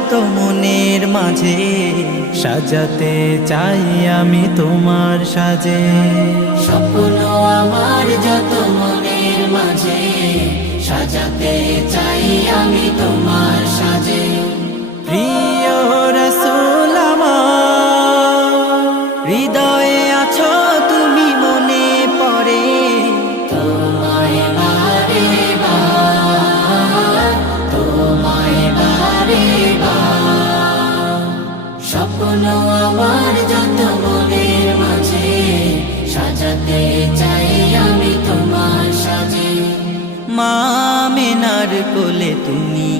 যত মনের মাঝে, সাজাতে চাই আমি তোমার সাজে। স্বপ্ন আমার যত মনের মাঝে, সাজাতে চাই আমি তোমার সাজে। প্রিয় রাসূল আমার, হৃদয়ে আছো তুমি, মনে পড়ে তোমায় বারে বার, তোমায় বারে বার। স্বপ্ন আমার যত মনের মাঝে, সাজাতে চাই আমি তোমার সাজে। মা আমিনার কোলে তুমি